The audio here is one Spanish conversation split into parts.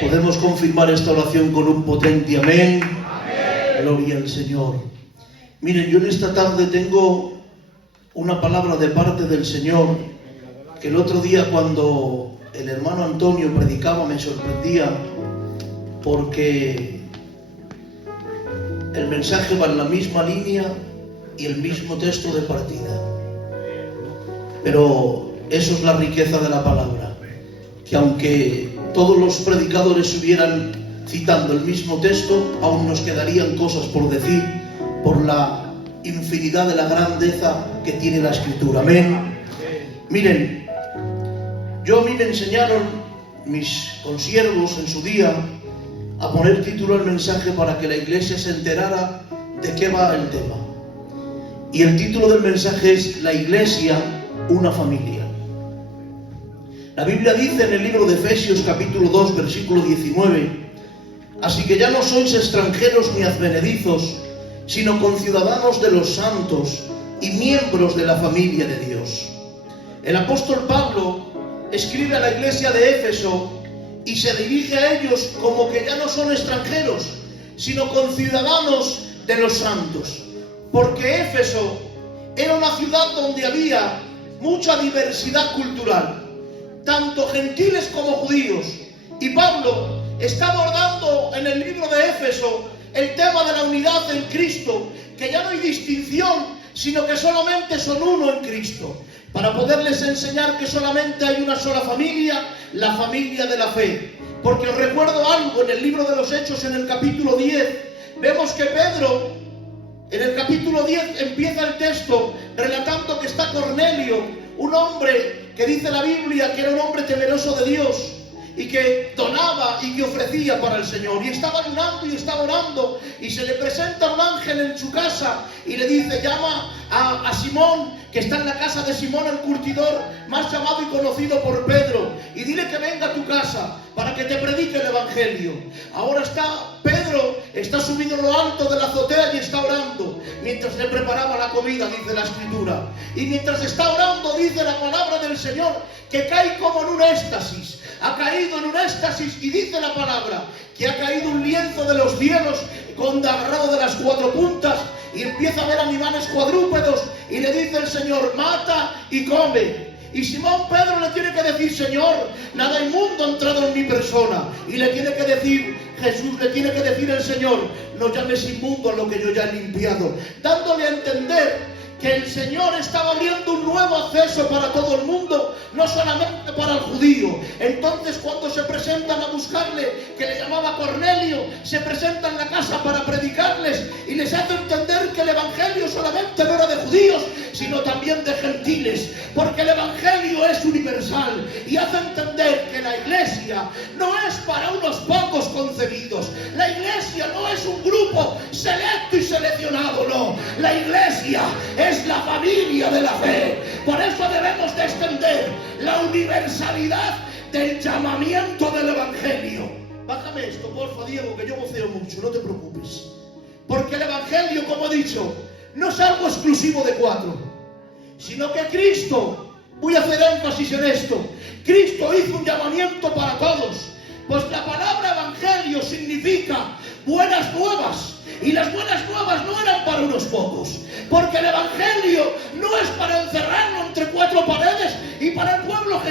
Podemos confirmar esta oración con un potente amén. Gloria al Señor. Miren, yo en esta tarde tengo una palabra de parte del Señor, que el otro día cuando el hermano Antonio predicaba me sorprendía, porque el mensaje va en la misma línea y el mismo texto de partida. Pero eso es la riqueza de la palabra, que aunque todos los predicadores estuvieran citando el mismo texto, aún nos quedarían cosas por decir por la infinidad de la grandeza que tiene la Escritura. Amén. Miren, a mí me enseñaron mis consiervos en su día a poner título al mensaje para que la iglesia se enterara de qué va el tema. Y el título del mensaje es La Iglesia, una familia. La Biblia dice en el libro de Efesios capítulo 2 versículo 19: así que ya no sois extranjeros ni advenedizos, sino conciudadanos de los santos y miembros de la familia de Dios. El apóstol Pablo escribe a la iglesia de Éfeso y se dirige a ellos como que ya no son extranjeros, sino conciudadanos de los santos. Porque Éfeso era una ciudad donde había mucha diversidad cultural, tanto gentiles como judíos. Y Pablo está abordando en el libro de Éfeso el tema de la unidad en Cristo, que ya no hay distinción, sino que solamente son uno en Cristo, para poderles enseñar que solamente hay una sola familia, la familia de la fe. Porque os recuerdo algo, en el libro de los Hechos, en el capítulo 10, vemos que Pedro, en el capítulo 10, empieza el texto relatando que está Cornelio, un hombre que dice la Biblia que era un hombre temeroso de Dios y que donaba y que ofrecía para el Señor, y estaba ayunando y estaba orando, y se le presenta un ángel en su casa y le dice: llama a Simón, que está en la casa de Simón el curtidor, más llamado y conocido por Pedro, y dile que venga a tu casa para que te predique el evangelio. Ahora Pedro está subido en lo alto de la azotea y está orando mientras le preparaba la comida, dice la Escritura. Y mientras está orando, dice la palabra del Señor, que cae como en un éxtasis. Ha caído en un éxtasis, y dice la palabra que ha caído un lienzo de los cielos agarrado de las cuatro puntas, y empieza a ver animales cuadrúpedos, y le dice el Señor: mata y come. Y Simón Pedro le tiene que decir: Señor, nada inmundo ha entrado en mi persona. Y le tiene que decir Jesús, le tiene que decir el Señor: no llames inmundo a lo que yo ya he limpiado, dándole a entender que el Señor estaba abriendo un nuevo acceso para todo el mundo, no solamente para el judío. Entonces, cuando se presentan a buscarle, que le llamaba Cornelio, se presenta en la casa para predicarles y les hace entender que el evangelio solamente no era de judíos, sino también de gentiles, porque el evangelio es universal, y hace entender que la iglesia no es para unos pocos concebidos. La iglesia no es un grupo selecto y seleccionado, no. La iglesia es la familia de la fe. Por eso debemos de extender la universalidad del llamamiento del evangelio. Bájame esto, porfa, Diego, que yo voceo mucho, no te preocupes. Porque el evangelio, como he dicho, no es algo exclusivo de cuatro, sino que Cristo, voy a hacer énfasis en esto, Cristo hizo un llamamiento para todos. Pues la palabra evangelio significa buenas nuevas. Y las buenas nuevas no eran para unos pocos, porque el evangelio no es para encerrarlo entre cuatro paredes, y para el pueblo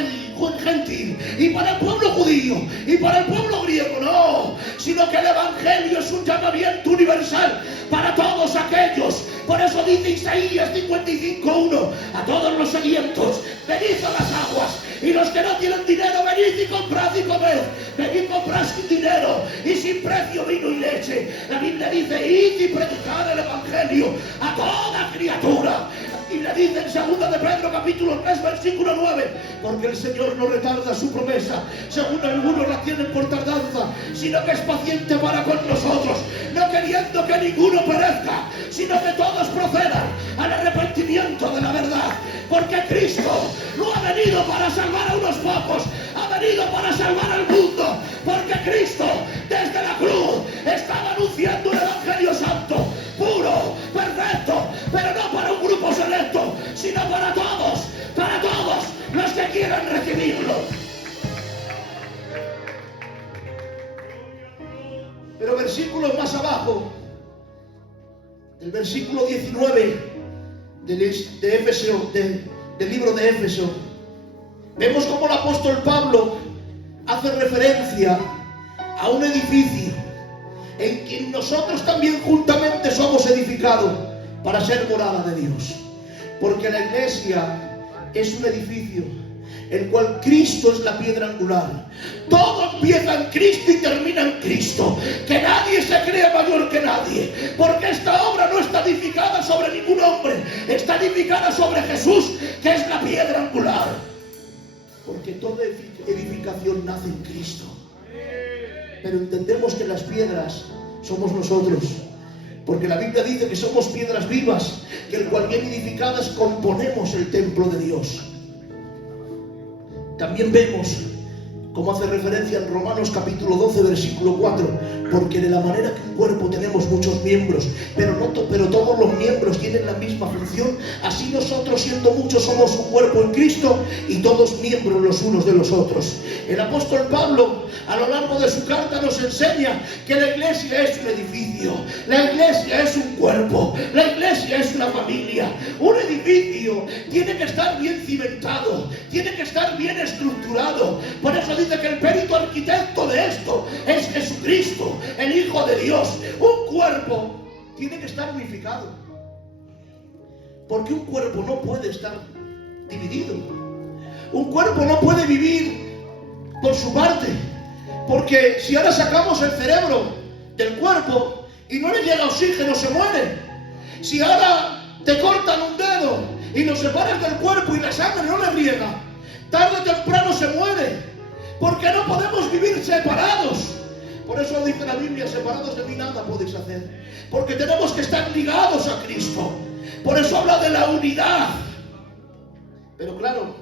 gentil, y para el pueblo judío, y para el pueblo griego, no, sino que el evangelio es un llamamiento universal para todos aquellos. Por eso dice Isaías 55:1: a todos los sedientos, venid a las aguas, y los que no tienen dinero, venid y comprad y comed. Venid y comprad sin dinero y sin precio vino y leche. La Biblia dice: id y predicad el evangelio a toda criatura. Y le dice en 2 de Pedro capítulo 3 versículo 9: porque el Señor no retarda su promesa, según algunos la tienen por tardanza, sino que es paciente para con nosotros, no queriendo que ninguno perezca, sino que todos procedan al arrepentimiento de la verdad. Porque Cristo no ha venido para salvar a unos pocos, ha venido para salvar al mundo. Porque Cristo desde la cruz estaba anunciando un evangelio santo, puro, perfecto, pero no para un grupo selecto, sino para todos los que quieran recibirlo. Pero versículos más abajo, del versículo 19 del libro de Éfeso, vemos cómo el apóstol Pablo hace referencia a un edificio en quien nosotros también juntamente somos edificados para ser morada de Dios. Porque la iglesia es un edificio el cual Cristo es la piedra angular. Todo empieza en Cristo y termina en Cristo. Que nadie se crea mayor que nadie, porque esta obra no está edificada sobre ningún hombre, está edificada sobre Jesús, que es la piedra angular. Porque toda edificación nace en Cristo. Pero entendemos que las piedras somos nosotros, porque la Biblia dice que somos piedras vivas, que el cual bien edificadas componemos el templo de Dios. También vemos como hace referencia en Romanos capítulo 12 versículo 4, porque de la manera que un cuerpo tenemos muchos miembros, pero todos los miembros tienen la misma función, así nosotros siendo muchos somos un cuerpo en Cristo y todos miembros los unos de los otros. El apóstol Pablo a lo largo de su carta nos enseña que la iglesia es un edificio, la iglesia es un cuerpo, la iglesia es una familia. Un edificio tiene que estar bien cimentado, tiene que estar bien estructurado. Por eso dice que el perito arquitecto de esto es Jesucristo, el Hijo de Dios. Un cuerpo tiene que estar unificado, porque un cuerpo no puede estar dividido. Un cuerpo no puede vivir por su parte, porque si ahora sacamos el cerebro del cuerpo y no le llega oxígeno, se muere. Si ahora te cortan un dedo y lo separas del cuerpo y la sangre no le riega, tarde o temprano se muere, porque no podemos vivir separados. Por eso dice la Biblia: separados de mí nada podéis hacer, porque tenemos que estar ligados a Cristo. Por eso habla de la unidad. Pero claro,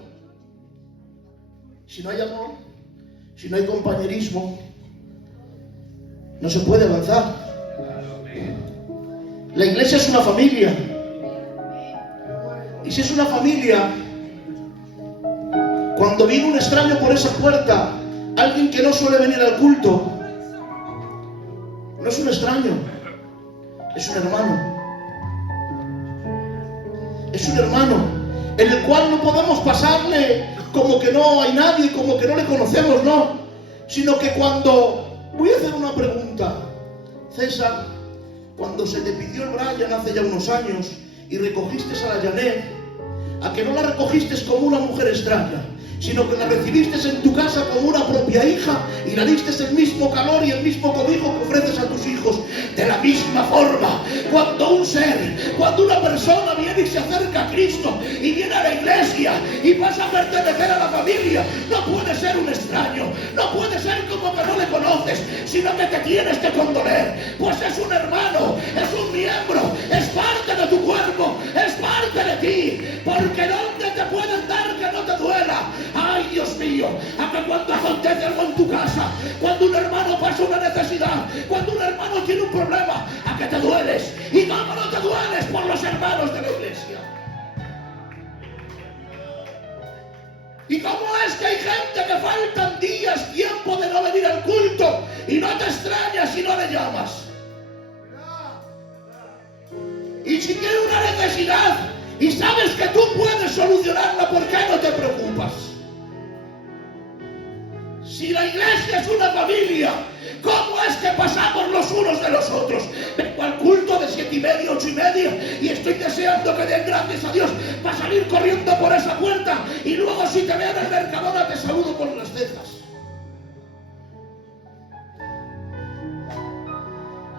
si no hay amor, si no hay compañerismo, no se puede avanzar. La iglesia es una familia, y si es una familia, cuando viene un extraño por esa puerta, alguien que no suele venir al culto, no es un extraño, es un hermano. Es un hermano en el cual no podemos pasarle como que no hay nadie, como que no le conocemos, no. Sino que cuando... Voy a hacer una pregunta. César, cuando se te pidió el Brian hace ya unos años y recogiste a la Janet, a que no la recogiste como una mujer extraña, sino que la recibiste en tu casa como una propia hija y la diste el mismo calor y el mismo cobijo que ofreces a tus hijos. De la misma forma, cuando una persona viene y se acerca a Cristo y viene a la iglesia y pasa a pertenecer a la familia, no puede ser un extraño, no puede ser como que no le conoces, sino que te tienes que condoler, pues es un hermano, es un miembro, es parte de tu cuerpo, es parte de ti, porque ¿dónde te pueden dar que no te duela? Ay, Dios mío, a que cuando acontece algo en tu casa, cuando un hermano pasa una necesidad, cuando un hermano tiene un problema, a que te dueles. ¿Y cómo no te dueles? Por los hermanos de la iglesia. ¿Y cómo es que hay gente que faltan días, tiempo de no venir al culto y no te extrañas si no le llamas? Y si tiene una necesidad y sabes que tú puedes solucionarla, ¿por qué no te preocupas? Si la iglesia es una familia, ¿cómo es que pasamos los unos de los otros? Vengo al culto de 7:30, 8:30 y estoy deseando que den gracias a Dios para salir corriendo por esa puerta, y luego si te veo en el Mercadona te saludo con las cejas.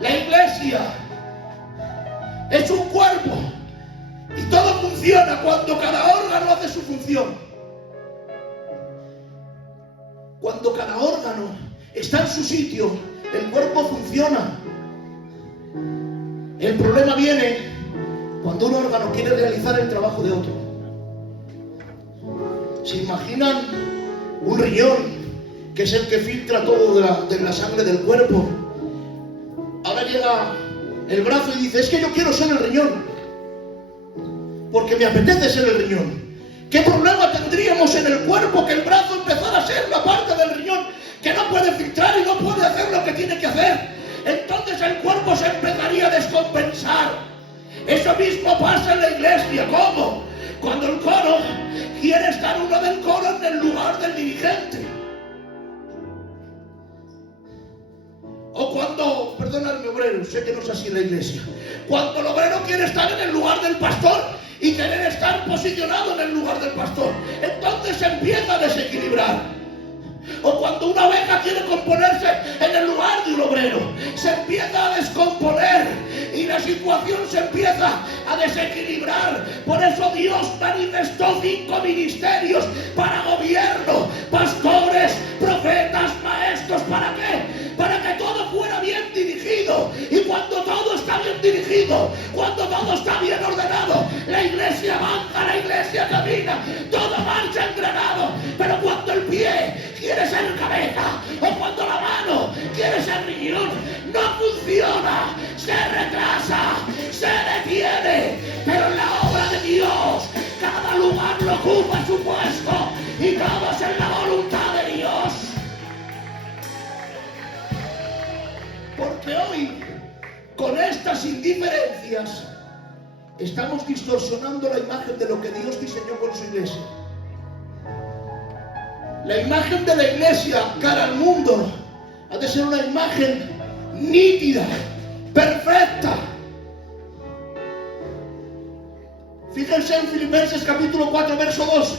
La iglesia es un cuerpo y todo funciona cuando cada órgano hace su función. Cuando cada órgano está en su sitio, el cuerpo funciona. El problema viene cuando un órgano quiere realizar el trabajo de otro. ¿Se imaginan un riñón, que es el que filtra todo de la sangre del cuerpo? Ahora llega el brazo y dice: es que yo quiero ser el riñón, porque me apetece ser el riñón. ¿Qué problema tendríamos en el cuerpo que el brazo empezara a ser la parte del riñón que no puede filtrar y no puede hacer lo que tiene que hacer? Entonces Eso mismo pasa en la iglesia. ¿Cómo? Cuando el coro quiere estar uno del coro en el lugar del dirigente. O cuando, perdonadme obrero, sé que no es así en la iglesia, cuando el obrero quiere estar en el lugar del pastor y querer estar posicionado en el lugar del pastor, entonces se empieza a desequilibrar. O cuando una oveja quiere componerse en el lugar de un obrero, se empieza a descomponer y la situación se empieza a desequilibrar. Por eso Dios manifestó 5 ministerios para gobierno: pastores, profetas, maestros. ¿Para qué? Para que todo fuera bien dirigido. Y cuando todo está bien dirigido, cuando todo está bien ordenado, la iglesia avanza, la iglesia camina, todo marcha engranado. Pero cuando el pie quiere ser cabeza, o cuando la mano quiere ser riñón, no funciona, se retrasa, se detiene. Pero en la obra de Dios, cada lugar lo ocupa su puesto y todo es en la voluntad de Dios. Porque hoy, con estas indiferencias, estamos distorsionando la imagen de lo que Dios diseñó con su iglesia. La imagen de la iglesia cara al mundo ha de ser una imagen nítida, perfecta. Fíjense en Filipenses capítulo 4, verso 2.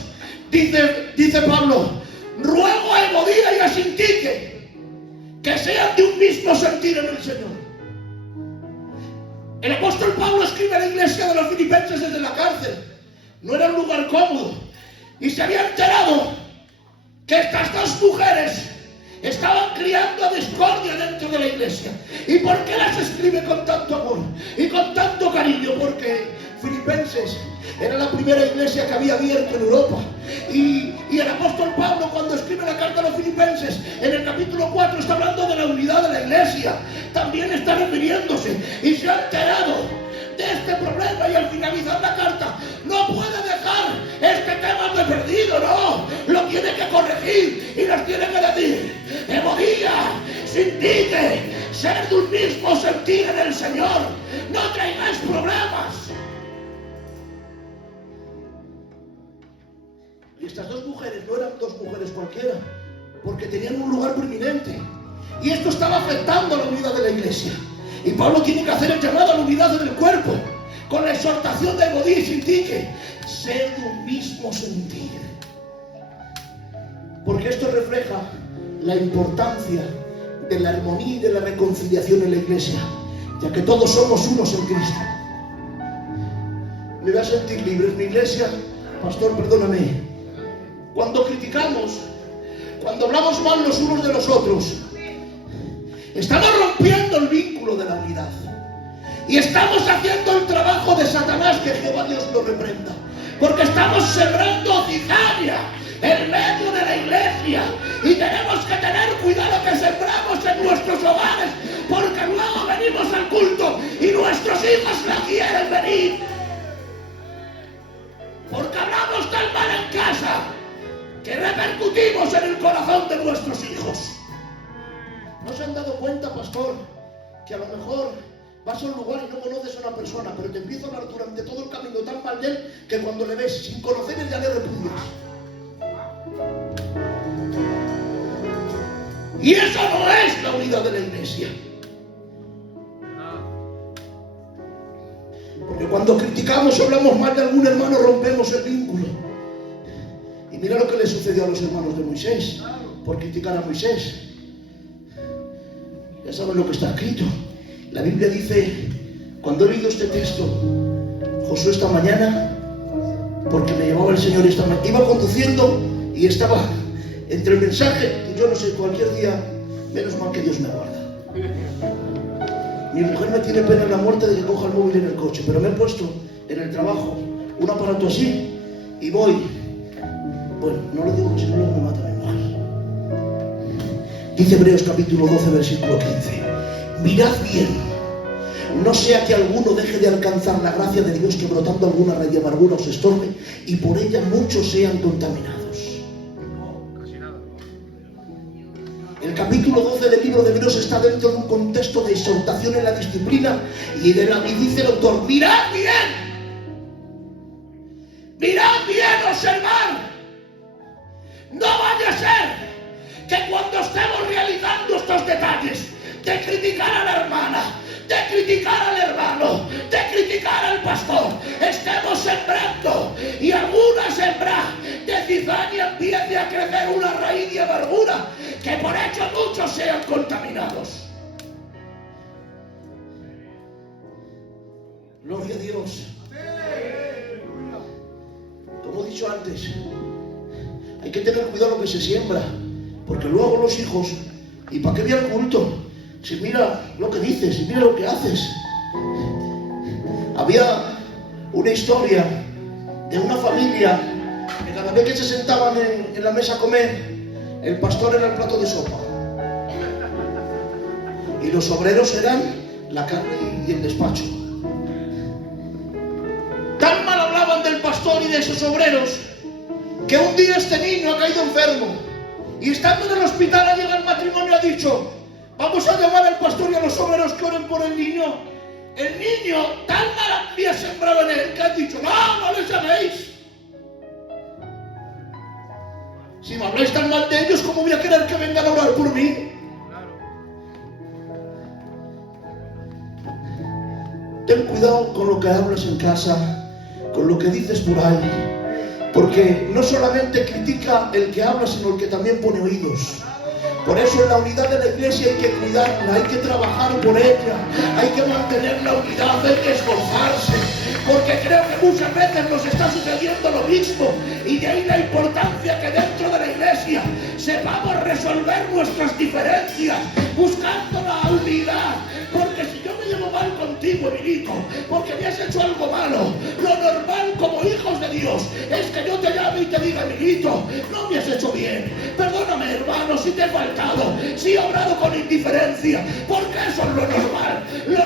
Dice Pablo: ruego a Evodia y a Sintique que sean de un mismo sentir en el Señor. El apóstol Pablo escribe a la iglesia de los filipenses desde la cárcel. No era un lugar cómodo. Y se había enterado que estas 2 mujeres estaban criando discordia dentro de la iglesia. ¿Y por qué las escribe con tanto amor y con tanto cariño? Porque Filipenses era la primera iglesia que había abierto en Europa. Y el apóstol Pablo, cuando escribe la carta a los filipenses, en el capítulo 4 está hablando de la unidad de la iglesia. También está refiriéndose y se ha enterado de este problema, y al finalizar la carta no puede dejar este tema de perdido, no, lo tiene que corregir y nos tiene que decir: Evodia, Sintique, ser de un mismo sentir en el Señor, no traigáis problemas. Y estas 2 mujeres no eran 2 mujeres cualquiera, porque tenían un lugar preeminente, y esto estaba afectando a la unidad de la iglesia. Y Pablo tiene que hacer el llamado a la unidad del cuerpo, con la exhortación de Evodia y Sintique: ser de un mismo sentir. Porque esto refleja la importancia de la armonía y de la reconciliación en la iglesia, ya que todos somos unos en Cristo. Me voy a sentir libre en mi iglesia, pastor, perdóname. Cuando criticamos, cuando hablamos mal los unos de los otros, estamos rompiendo el vínculo de la unidad. Y estamos haciendo el trabajo de Satanás, que Jehová Dios lo reprenda. Porque estamos sembrando cizaña en medio de la iglesia. Y tenemos que tener cuidado que sembramos en nuestros hogares, porque luego venimos al culto y nuestros hijos no quieren venir. Porque hablamos tan mal en casa que repercutimos en el corazón de nuestros hijos. ¿No se han dado cuenta, pastor, que a lo mejor vas a un lugar y no conoces a una persona, pero te empieza a hablar durante todo el camino tan mal de él que cuando le ves sin conocerle ya le repudias? Y eso no es la unidad de la iglesia. Porque cuando criticamos o hablamos mal de algún hermano, rompemos el vínculo. Y mira lo que le sucedió a los hermanos de Moisés por criticar a Moisés. Ya saben lo que está escrito. La Biblia dice, cuando he leído este texto, Josué, esta mañana, porque me llevaba el Señor esta mañana, iba conduciendo y estaba entre el mensaje, yo no sé, cualquier día, menos mal que Dios me guarda. Mi mujer me tiene pena en la muerte de que coja el móvil en el coche, pero me he puesto en el trabajo un aparato así y voy. Bueno, no lo digo que si no luego me mata mi mujer. Dice Hebreos capítulo 12, versículo 15. Mirad bien, no sea que alguno deje de alcanzar la gracia de Dios, que brotando alguna raíz de amargura os estorbe, y por ella muchos sean contaminados. El capítulo 12 del libro libro de Hebreos está dentro de un contexto de exhortación en la disciplina, y dice el autor: mirad bien, observad. No vaya a ser que cuando estemos realizando estos detalles de criticar a la hermana, de criticar al hermano, de criticar al pastor, estemos sembrando, y alguna sembra de cizaña empiece a crecer una raíz de amargura, que por hecho muchos sean contaminados. Gloria a Dios. Como he dicho antes, hay que tener cuidado lo que se siembra, porque luego los hijos, ¿y para qué voy al culto? Si mira lo que dices, si mira lo que haces. Había una historia de una familia que cada vez que se sentaban en la mesa a comer, el pastor era el plato de sopa y los obreros eran la carne y el despacho. Tan mal hablaban del pastor y de esos obreros que un día este niño ha caído enfermo, y estando en el hospital ha llegado el matrimonio y ha dicho: vamos a llamar al pastor y a los obreros que oren por el niño. El niño tan mal había sembrado en él que han dicho: no les llaméis. Si me habláis tan mal de ellos, ¿cómo voy a querer que vengan a orar por mí? Ten cuidado con lo que hablas en casa, con lo que dices por ahí, porque no solamente critica el que habla, sino el que también pone oídos. Por eso en la unidad de la iglesia hay que cuidarla, hay que trabajar por ella, hay que mantener la unidad, hay que esforzarse, porque creo que muchas veces nos está sucediendo lo mismo, y de ahí la importancia que dentro de la iglesia sepamos resolver nuestras diferencias, buscando la unidad. Porque si yo me llevo mal contigo, Emilito, porque me has hecho algo malo, lo normal como hijos de Dios es que yo te llame y te diga: Emilito, no me has hecho bien, perdóname, hermano, si te he faltado, si he obrado con indiferencia, porque eso es lo normal. Lo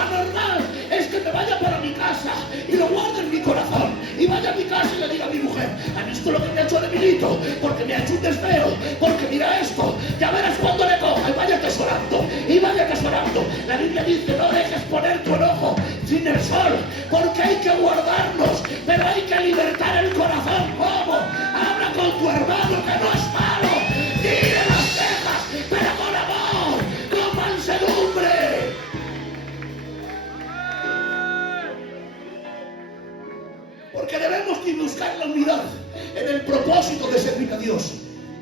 anormal es que me vaya para mi casa y lo guarde en mi corazón, y vaya a mi casa y le diga a mi mujer: ¿has visto lo que me ha hecho el Emilito? Porque me ha hecho un desfeo, porque mira esto, ya verás cuando le coja, y vaya atesorando, y vaya atesorando. La Biblia dice: no dejes poner tu enojo sin el sol, porque hay que guardarnos, pero hay que libertar el corazón. ¿Cómo? Habla con tu hermano, que no es malo, tire las cejas, pero con amor, con mansedumbre. Porque debemos de buscar la unidad en el propósito de servir a Dios,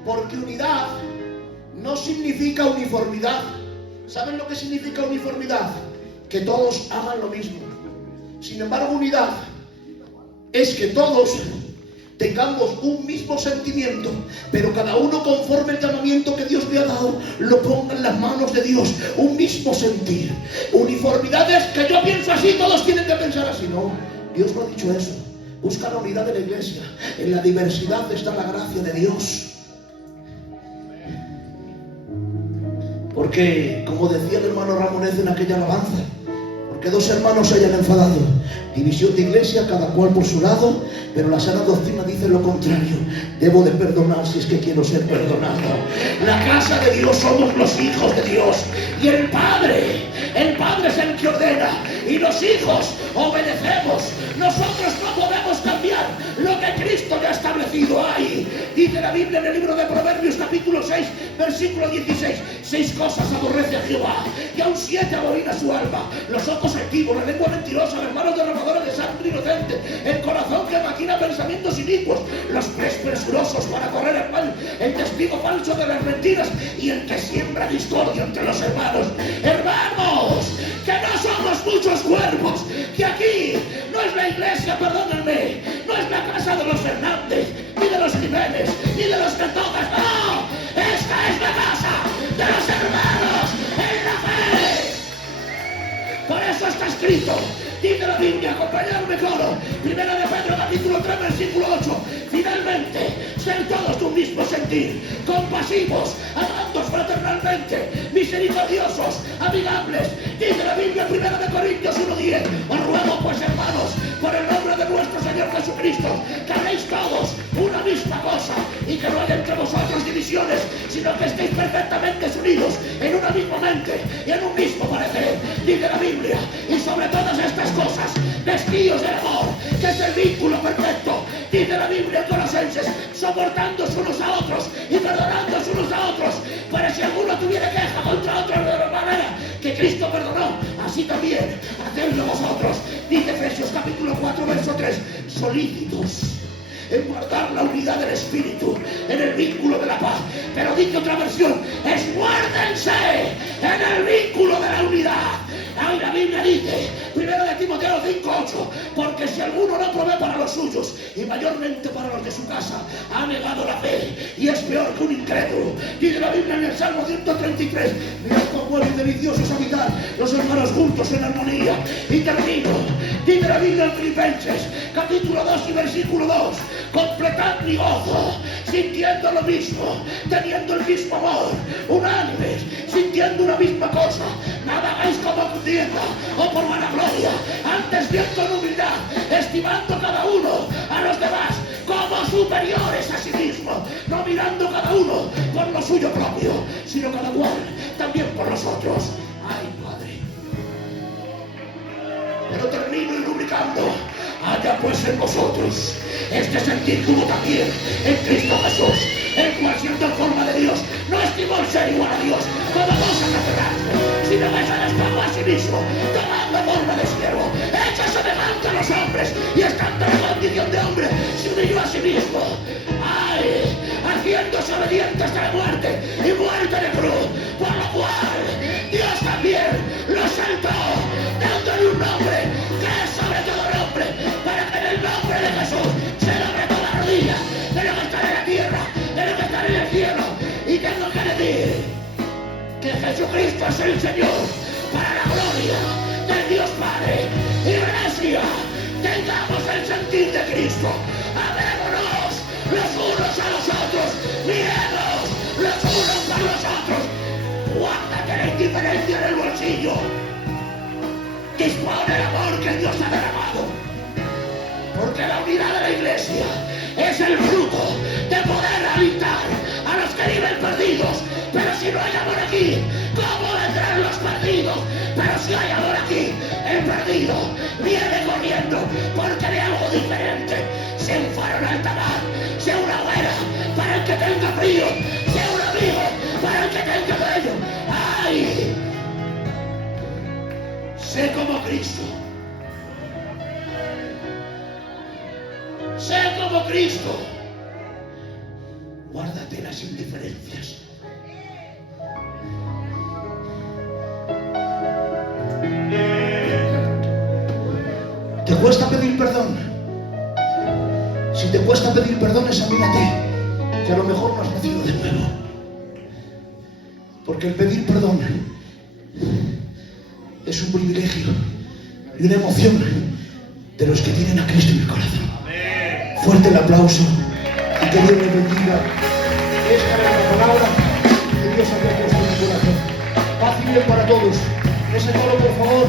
porque unidad no significa uniformidad. ¿Saben lo que significa uniformidad? Que todos hagan lo mismo. Sin embargo, unidad es que todos tengamos un mismo sentimiento, pero cada uno, conforme el llamamiento que Dios le ha dado, lo ponga en las manos de Dios. Un mismo sentir. Uniformidad es que yo pienso así, todos tienen que pensar así. No, Dios no ha dicho eso. Busca la unidad de la iglesia. En la diversidad está la gracia de Dios. Porque, como decía el hermano Ramonez en aquella alabanza, porque dos hermanos se hayan enfadado, división de iglesia, cada cual por su lado, pero la sana doctrina dice lo contrario: debo de perdonar si es que quiero ser perdonado. La casa de Dios somos los hijos de Dios, y el Padre es el que ordena, y los hijos obedecemos. Nosotros no podemos cambiar lo que Cristo ya ha establecido ahí. Dice la Biblia en el libro de Proverbios capítulo 6 versículo 16: 6 cosas aborrece a Jehová, y aún 7 abomina su alma: los ojos altivos, la lengua mentirosa, las manos derramadoras de sangre inocente, el corazón que maquina pensamientos inicuos, los pies presurosos para correr el mal, el testigo falso de las mentiras, y el que siembra discordia entre los hermanos. Hermanos, que no somos muchos cuerpos, que aquí no es la iglesia, perdónenme, no es la casa de los Fernández, ni de los Jiménez, ni de los Cantocas. No, esta es la casa de los hermanos en la fe. Por eso está escrito, dice la Biblia, acompañadme coro, Primera de Pedro capítulo 3 versículo 8: finalmente, ser todos de un mismo sentir, compasivos, amándoos fraternalmente, misericordiosos, amigables. Dice la Biblia, Primera de Corintios 1:10: os ruego pues, hermanos, por el nombre de nuestro Señor Jesucristo, que habléis todos una misma cosa, y que no haya entre vosotros divisiones, sino que estéis perfectamente unidos en una misma mente y en un mismo parecer, dice la Biblia. Y sobre todas estas cosas, vestíos del amor, que es el vínculo perfecto, dice la Biblia en Colosenses, soportándoos unos a otros y perdonándoos unos a otros, para si alguno tuviera queja contra otro de la manera que Cristo perdonó, así también hacedlo vosotros, dice Efesios capítulo 4 verso 3, solícitos en guardar la unidad del Espíritu, en el vínculo de la paz. Pero dice otra versión, esguárdense en el vínculo de la unidad. Ahí la Biblia dice, 1 Timoteo 5:8, porque si alguno no provee para los suyos, y mayormente para los de su casa, ha negado la fe, y es peor que un incrédulo. Dice la Biblia en el Salmo 133, mirad cuán bueno y delicioso es habitar los hermanos juntos en armonía. Y termino, dice la Biblia en Filipenses, capítulo 2 y versículo 2, completad mi gozo, sintiendo lo mismo, teniendo el mismo amor, unánimes, sintiendo una misma cosa, nada hagáis como contienda o por vanagloria, antes bien con humildad, estimando cada uno a los demás como superiores a sí mismo, no mirando cada uno por lo suyo propio, sino cada cual también por los otros. Ay, Padre. Pero termino iluminando. Haya pues en vosotros este sentir como también en Cristo Jesús, el cual siendo en forma de Dios, no estimó el ser igual a Dios como cosa que aferrarse, sino que se despojó a sí mismo, tomando forma de siervo, hecho semejante a los hombres, y estando en la condición de hombre, se humilló a sí mismo. ¡Ay! Haciéndose obediente hasta la muerte, y muerte de cruz, por lo cual Dios también lo exaltó, dándole un nombre que es sobre todo nombre, para que en el nombre de Jesús se doble toda rodilla, de lo que está en la tierra, de lo que está en el cielo. Y tengo que decir que Jesucristo es el Señor, para la gloria del Dios Padre. Iglesia, tengamos el sentir de Cristo, amémonos los unos a los otros, miremos los unos a los otros, guárdate la indiferencia en el bolsillo, dispone el amor que Dios ha derramado, porque la unidad de la iglesia es el fruto de poder habitar a los que viven perdidos. Pero si no hay amor aquí, ¿cómo vendrán los perdidos? Pero si hay amor aquí, el perdido viene corriendo porque ve algo diferente. Sea un faro en alta mar, sea una hoguera para el que tenga frío, sea un amigo para el que tenga dueño. ¡Ay! Sé como Cristo. Sé como Cristo. Guárdate las indiferencias. ¿Te cuesta pedir perdón? Si te cuesta pedir perdón, examínate, que a lo mejor no has nacido de nuevo. Porque el pedir perdón es un privilegio y una emoción de los que tienen a Cristo en el corazón. Fuerte el aplauso y que Dios les bendiga. Esta es la palabra que Dios había puesto en mi corazón. Paz y bien para todos. Ese coro, por favor.